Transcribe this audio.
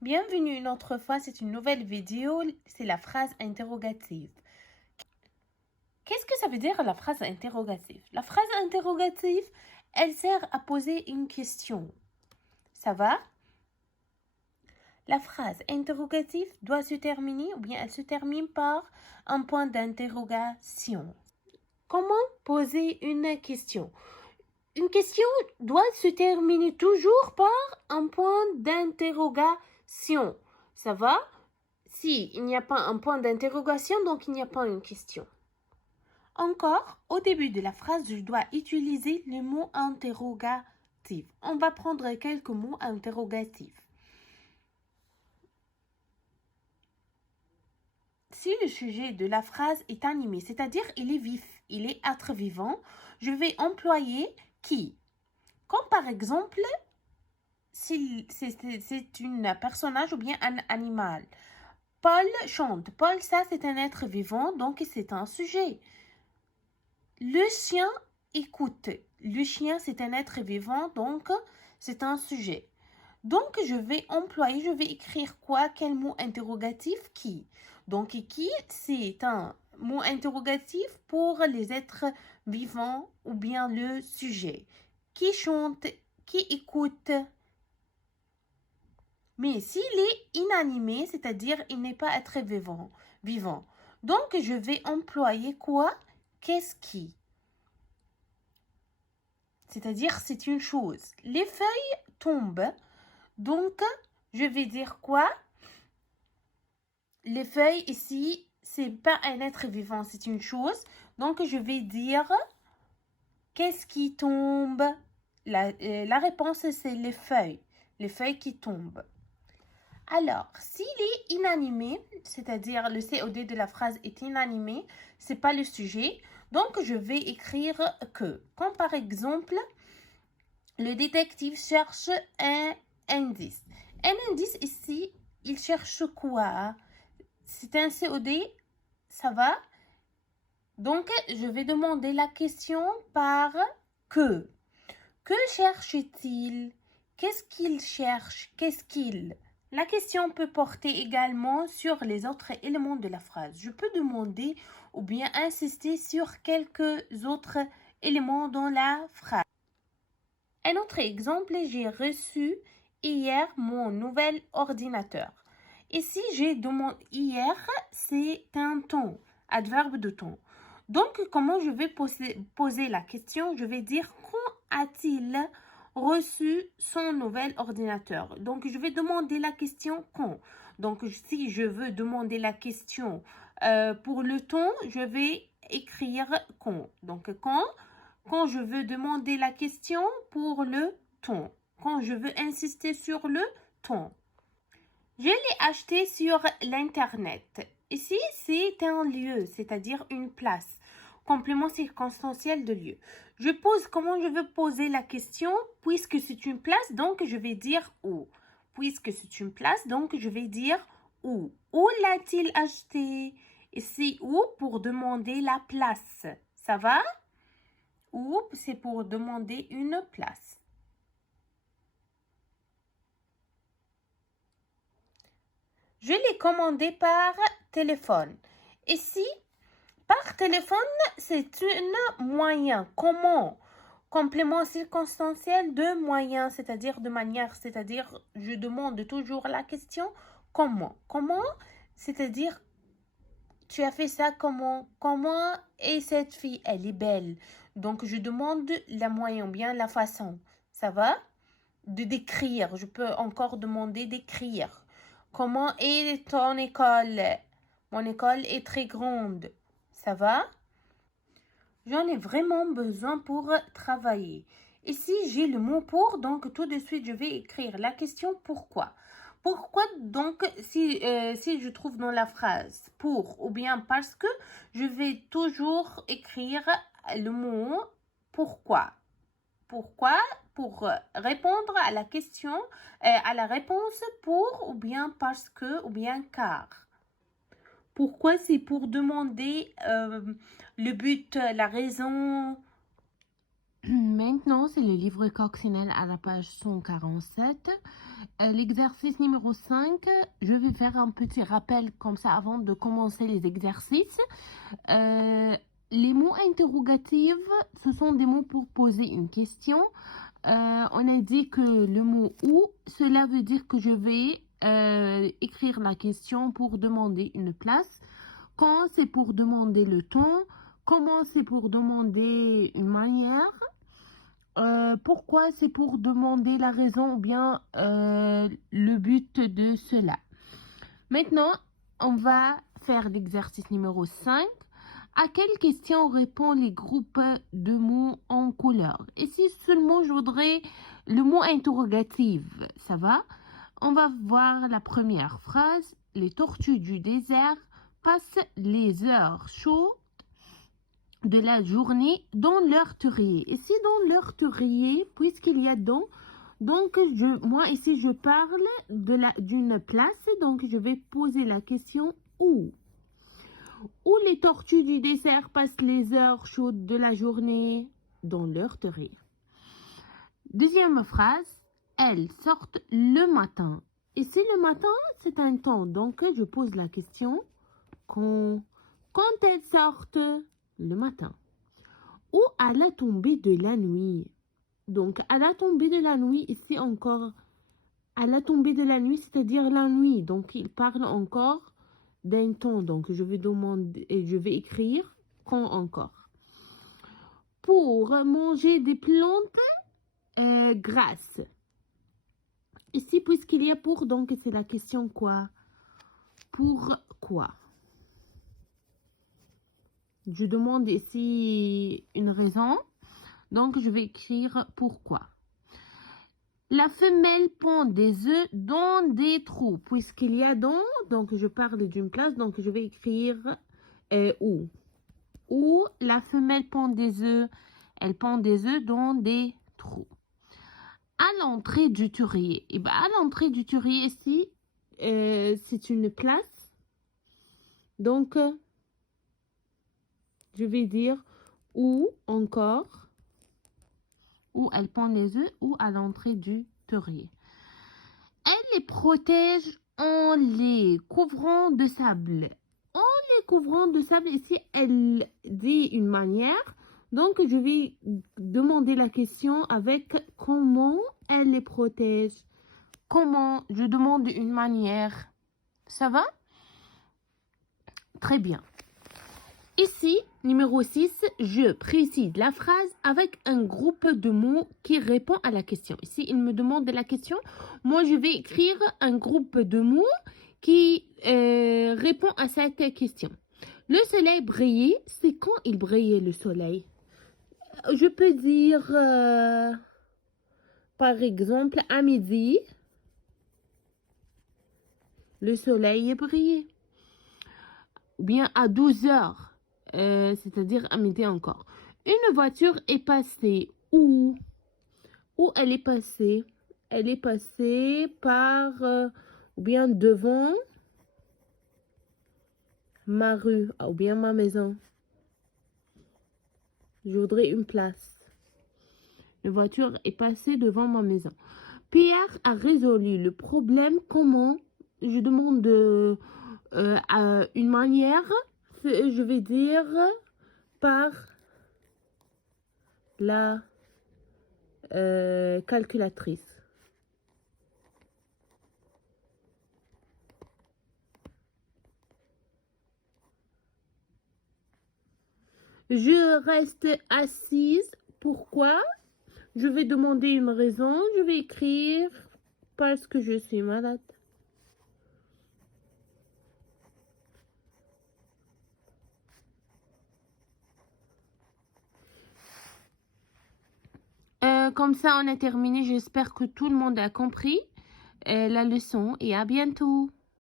Bienvenue une autre fois, c'est une nouvelle vidéo, c'est la phrase interrogative. Qu'est-ce que ça veut dire la phrase interrogative? La phrase interrogative, elle sert à poser une question. Ça va? La phrase interrogative doit se terminer ou bien elle se termine par un point d'interrogation. Comment poser une question? Une question doit se terminer toujours par un point d'interrogation. Ça va? Si il n'y a pas un point d'interrogation, donc il n'y a pas une question. Encore, au début de la phrase, je dois utiliser le mot interrogatif. On va prendre quelques mots interrogatifs. Si le sujet de la phrase est animé, c'est-à-dire il est vif, il est être vivant, je vais employer qui. Comme par exemple, si c'est un personnage ou bien un animal. Paul chante. Paul, ça, c'est un être vivant, donc c'est un sujet. Le chien écoute. Le chien, c'est un être vivant, donc c'est un sujet. Donc, je vais écrire quoi? Quel mot interrogatif? Qui? Donc, qui, c'est un mot interrogatif pour les êtres vivants ou bien le sujet. Qui chante? Qui écoute? Mais s'il est inanimé, c'est-à-dire il n'est pas être vivant. Donc, je vais employer quoi? Qu'est-ce qui? C'est-à-dire c'est une chose. Les feuilles tombent. Donc, je vais dire quoi? Les feuilles ici, c'est pas un être vivant, c'est une chose. Donc, je vais dire qu'est-ce qui tombe? La réponse, c'est les feuilles qui tombent. Alors, s'il est inanimé, c'est-à-dire le COD de la phrase est inanimé, c'est pas le sujet. Donc, je vais écrire que. Comme par exemple, le détective cherche un indice. Un indice ici, il cherche quoi? C'est un COD, ça va? Donc, je vais demander la question par que. Que cherche-t-il? Qu'est-ce qu'il cherche? Qu'est-ce qu'il? La question peut porter également sur les autres éléments de la phrase. Je peux demander ou bien insister sur quelques autres éléments dans la phrase. Un autre exemple, j'ai reçu hier mon nouvel ordinateur. Ici, j'ai demandé hier, c'est un temps, adverbe de temps. Donc, comment je vais poser la question? Je vais dire quand a-t-il reçu son nouvel ordinateur? Donc, je vais demander la question quand. Donc, si je veux demander la question pour le temps, je vais écrire quand. Donc, quand je veux demander la question pour le ton. Quand je veux insister sur le ton. Je l'ai acheté sur l'internet. Ici, c'est un lieu, c'est-à-dire une place. Complément circonstanciel de lieu. Je pose comment je veux poser la question. Puisque c'est une place, donc je vais dire où. Puisque c'est une place, donc je vais dire où. Où l'a-t-il acheté? Ici, où pour demander la place. Ça va? Ou c'est pour demander une place. Je l'ai commandé par téléphone. Ici, par téléphone, c'est un moyen. Comment? Complément circonstanciel de moyen, c'est-à-dire de manière, c'est-à-dire je demande toujours la question comment? Comment? C'est-à-dire tu as fait ça comment? Comment est cette fille? Elle est belle. Donc je demande la moyen ou bien la façon. Ça va? De décrire. Je peux encore demander d'écrire. Comment est ton école? Mon école est très grande. Ça va? J'en ai vraiment besoin pour travailler. Ici, j'ai le mot pour, donc tout de suite, je vais écrire la question pourquoi. Pourquoi donc si je trouve dans la phrase pour ou bien parce que, je vais toujours écrire le mot pourquoi. Pourquoi? Pour répondre à la question, à la réponse pour ou bien parce que ou bien car. Pourquoi? C'est pour demander le but, la raison. Maintenant, c'est le livre coccinelle à la page 147. L'exercice numéro 5, je vais faire un petit rappel comme ça avant de commencer les exercices. Les mots interrogatifs, ce sont des mots pour poser une question. On a dit que le mot « où », cela veut dire que je vais écrire la question pour demander une place. Quand, c'est pour demander le ton. Comment, c'est pour demander une manière. Pourquoi, c'est pour demander la raison ou bien le but de cela. Maintenant, on va faire l'exercice numéro 5. À quelle question répond les groupes de mots en couleur? Ici seulement, je voudrais le mot interrogatif. Ça va? On va voir la première phrase. Les tortues du désert passent les heures chaudes de la journée dans leur terrier. Ici, dans leur terrier, puisqu'il y a dans, donc moi ici je parle d'une place, donc je vais poser la question où. Où les tortues du désert passent les heures chaudes de la journée dans leur terrier. Deuxième phrase, elles sortent le matin. Ici le matin, c'est un temps, donc je pose la question quand elles sortent le matin. Ou à la tombée de la nuit. Donc, à la tombée de la nuit, ici encore, à la tombée de la nuit, c'est-à-dire la nuit. Donc, il parle encore d'un temps. Donc, je vais demander, et je vais écrire quand encore. Pour manger des plantes grasses. Ici, puisqu'il y a pour, donc c'est la question quoi? Pour quoi? Je demande ici une raison. Donc, je vais écrire pourquoi. La femelle pond des œufs dans des trous. Puisqu'il y a dans, donc je parle d'une place, donc je vais écrire où. Où la femelle pond des œufs, elle pond des œufs dans des trous. À l'entrée du terrier. Et bien, à l'entrée du terrier ici, c'est une place. Donc, je vais dire où encore. Où elle pond les œufs ou à l'entrée du terrier. Elle les protège en les couvrant de sable. En les couvrant de sable, ici, elle dit une manière. Donc, je vais demander la question avec comment elle les protège. Comment? Je demande une manière. Ça va? Très bien. Ici, numéro 6, je précise la phrase avec un groupe de mots qui répond à la question. Ici, il me demande la question. Moi, je vais écrire un groupe de mots qui répond à cette question. Le soleil brillait, c'est quand il brillait le soleil? Je peux dire, par exemple, à midi, le soleil brillait. Ou bien à 12 heures. C'est-à-dire à midi encore. Une voiture est passée où? Où elle est passée? Elle est passée par, ou bien devant ma rue, ou bien ma maison. Je voudrais une place. Une voiture est passée devant ma maison. Pierre a résolu le problème. Comment? Je demande à une manière. Je vais dire par la calculatrice. Je reste assise. Pourquoi? Je vais demander une raison. Je vais écrire parce que je suis malade. Comme ça, on a terminé. J'espère que tout le monde a compris la leçon et à bientôt.